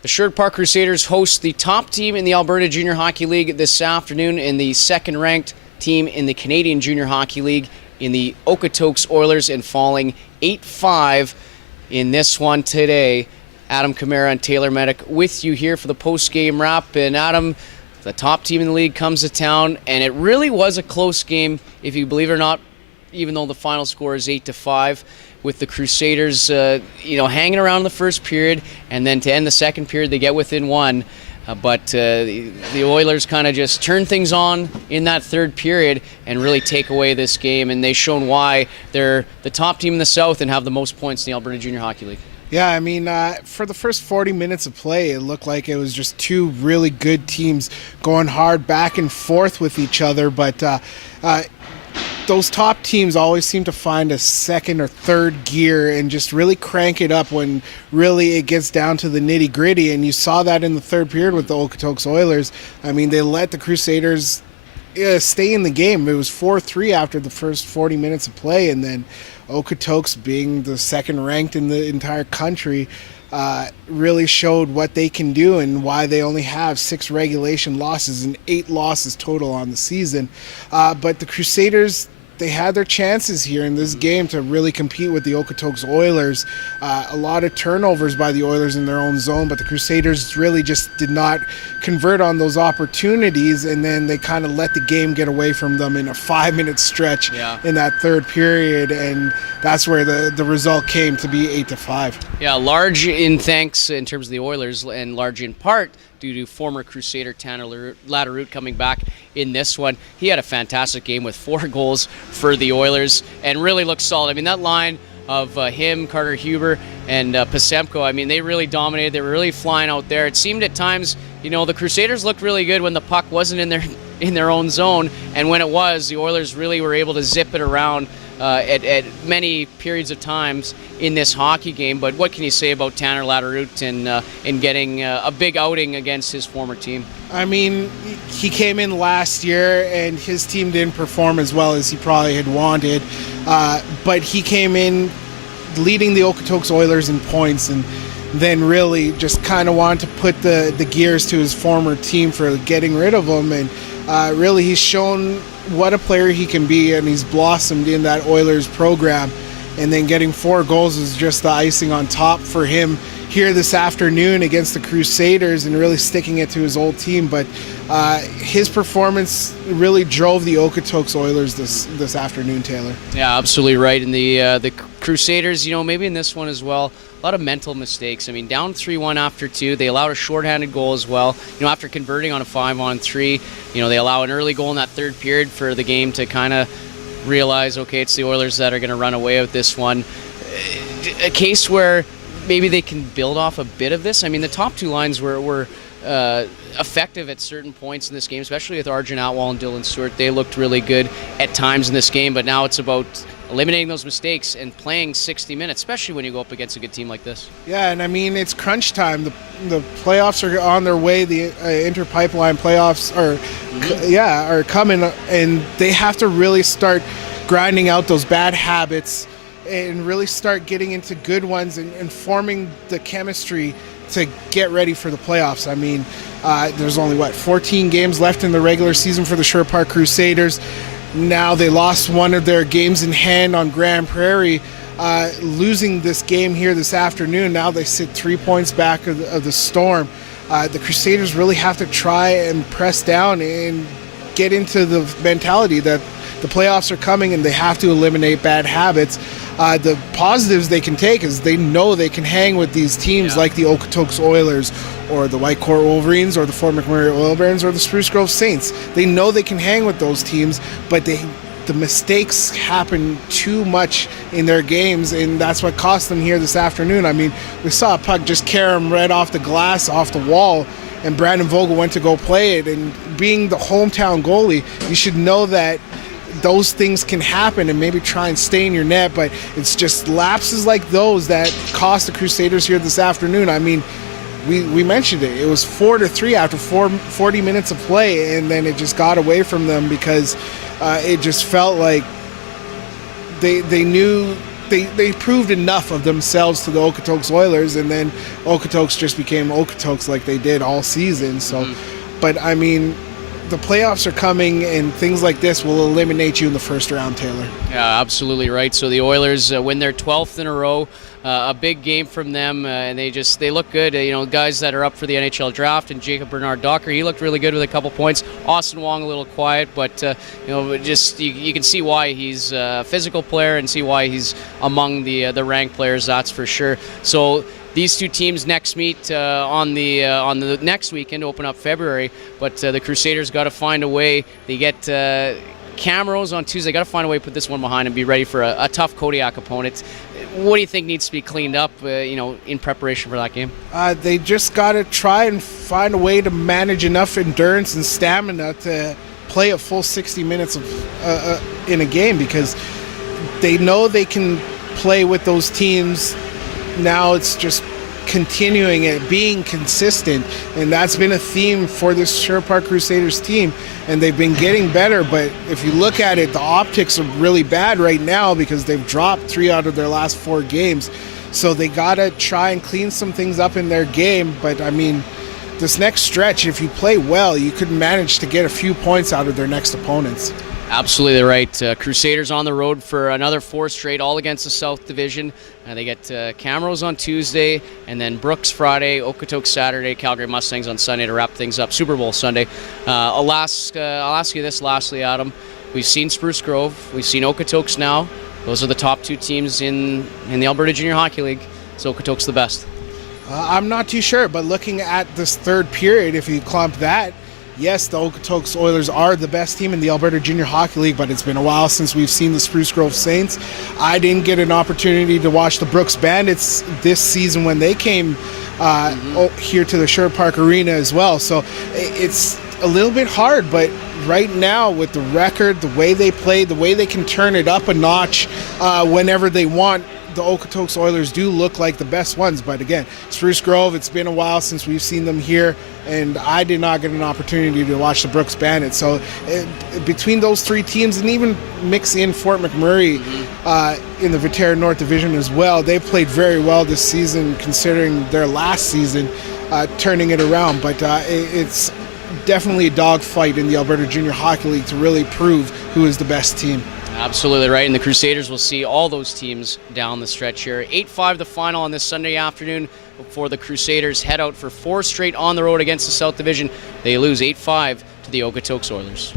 The Sherwood Park Crusaders host the top team in the Alberta Junior Hockey League this afternoon and the second-ranked team in the Canadian Junior Hockey League in the Okotoks Oilers, and falling 8-5 in this one today. Adam Kamara and Taylor Medak with you here for the post-game wrap. And Adam, the top team in the league comes to town, and it really was a close game, if you believe it or not, even though the final score is 8-5. With the Crusaders, hanging around in the first period, and then to end the second period, they get within one. But the Oilers kind of just turn things on in that third period and really take away this game. And they've shown why they're the top team in the South and have the most points in the Alberta Junior Hockey League. Yeah, I mean, for the first 40 minutes of play, it looked like it was just two really good teams going hard back and forth with each other. But those top teams always seem to find a second or third gear and just really crank it up when really it gets down to the nitty gritty. And you saw that in the third period with the Okotoks Oilers. I mean, they let the Crusaders stay in the game. It was 4-3 after the first 40 minutes of play. And then Okotoks, being the second ranked in the entire country, really showed what they can do and why they only have 6 regulation losses and 8 losses total on the season. But the Crusaders, they had their chances here in this game to really compete with the Okotoks Oilers. A lot of turnovers by the Oilers in their own zone, but the Crusaders really just did not convert on those opportunities, and then they kind of let the game get away from them in a 5-minute stretch in that third period, and that's where the result came to be 8-5. Yeah, large in thanks in terms of the Oilers, and large in part due to former Crusader Tanner Latteroute coming back in this one. He had a fantastic game with 4 goals for the Oilers and really looked solid. I mean, that line of him, Carter Huber, and Pasemko, I mean, they really dominated. They were really flying out there. It seemed at times, the Crusaders looked really good when the puck wasn't in their own zone, and when it was, the Oilers really were able to zip it around at many periods of times in this hockey game. But what can you say about Tanner Latteroute and getting a big outing against his former team? I mean, he came in last year and his team didn't perform as well as he probably had wanted, but he came in leading the Okotoks Oilers in points, and then really just kind of wanted to put the gears to his former team for getting rid of him. And really he's shown what a player he can be, and he's blossomed in that Oilers program. And then getting 4 goals is just the icing on top for him here this afternoon against the Crusaders, and really sticking it to his old team. But his performance really drove the Okotoks Oilers this afternoon, Taylor. Yeah, absolutely right. And the Crusaders, maybe in this one as well, a lot of mental mistakes. I mean, down 3-1 after 2. They allowed a shorthanded goal as well. After converting on a 5-on-3, they allow an early goal in that third period for the game to kind of realize, okay, it's the Oilers that are going to run away with this one. A case where maybe they can build off a bit of this. I mean, the top 2 lines were effective at certain points in this game, especially with Arjun Atwal and Dylan Stewart. They looked really good at times in this game, but now it's about eliminating those mistakes and playing 60 minutes, especially when you go up against a good team like this. Yeah, and I mean, it's crunch time. The playoffs are on their way. The Interpipeline playoffs are coming, and they have to really start grinding out those bad habits and really start getting into good ones and forming the chemistry to get ready for the playoffs. I mean, there's only, 14 games left in the regular season for the Sherwood Park Crusaders. Now they lost one of their games in hand on Grand Prairie, losing this game here this afternoon. Now they sit 3 points back of the Storm. The Crusaders really have to try and press down and get into the mentality that the playoffs are coming and they have to eliminate bad habits. The positives they can take is they know they can hang with these teams like the Okotoks Oilers or the Whitecourt Wolverines or the Fort McMurray Oil Barons or the Spruce Grove Saints. They know they can hang with those teams, but the mistakes happen too much in their games, and that's what cost them here this afternoon. I mean, we saw a puck just carry them right off the glass, off the wall, and Brandon Vogel went to go play it. And being the hometown goalie, you should know that those things can happen and maybe try and stay in your net, but it's just lapses like those that cost the Crusaders here this afternoon. I mean, we mentioned it. It was 4-3 after 40 minutes of play, and then it just got away from them because it just felt like they knew they proved enough of themselves to the Okotoks Oilers, and then Okotoks just became Okotoks like they did all season. So, but I mean, the playoffs are coming, and things like this will eliminate you in the first round, Taylor. Yeah, absolutely right. So the Oilers win their 12th in a row. A big game from them, and they look good. Guys that are up for the NHL draft, and Jacob Bernard-Docker, he looked really good with a couple points. Austin Wong a little quiet, but just you can see why he's a physical player and see why he's among the ranked players. That's for sure. So these two teams next meet on the next weekend to open up February, but the Crusaders got to find a way. They get Camaros on Tuesday. Got to find a way to put this one behind and be ready for a tough Kodiak opponent. What do you think needs to be cleaned up, in preparation for that game? They just got to try and find a way to manage enough endurance and stamina to play a full 60 minutes in a game, because they know they can play with those teams. Now it's just continuing it, being consistent, and that's been a theme for this Sherwood Park Crusaders team, and they've been getting better. But if you look at it, the optics are really bad right now because they've dropped 3 out of their last 4 games. So they gotta try and clean some things up in their game. But I mean, this next stretch, if you play well, you could manage to get a few points out of their next opponents. Absolutely right. Crusaders on the road for another 4 straight, all against the South Division. They get Camaros on Tuesday, and then Brooks Friday, Okotoks Saturday, Calgary Mustangs on Sunday to wrap things up. Super Bowl Sunday. I'll ask you this lastly, Adam. We've seen Spruce Grove. We've seen Okotoks now. Those are the top 2 teams in the Alberta Junior Hockey League. Is Okotoks the best? I'm not too sure, but looking at this third period, if you clump that, yes, the Okotoks Oilers are the best team in the Alberta Junior Hockey League, but it's been a while since we've seen the Spruce Grove Saints. I didn't get an opportunity to watch the Brooks Bandits this season when they came here to the Sherwood Park Arena as well. So it's a little bit hard, but right now with the record, the way they play, the way they can turn it up a notch whenever they want, the Okotoks Oilers do look like the best ones. But again, Spruce Grove, it's been a while since we've seen them here, and I did not get an opportunity to watch the Brooks Bandits. So between those 3 teams, and even mix in Fort McMurray in the Viterra North Division as well, they played very well this season considering their last season, turning it around. But it's definitely a dogfight in the Alberta Junior Hockey League to really prove who is the best team. Absolutely right, and the Crusaders will see all those teams down the stretch here. 8-5 the final on this Sunday afternoon before the Crusaders head out for 4 straight on the road against the South Division. They lose 8-5 to the Okotoks Oilers.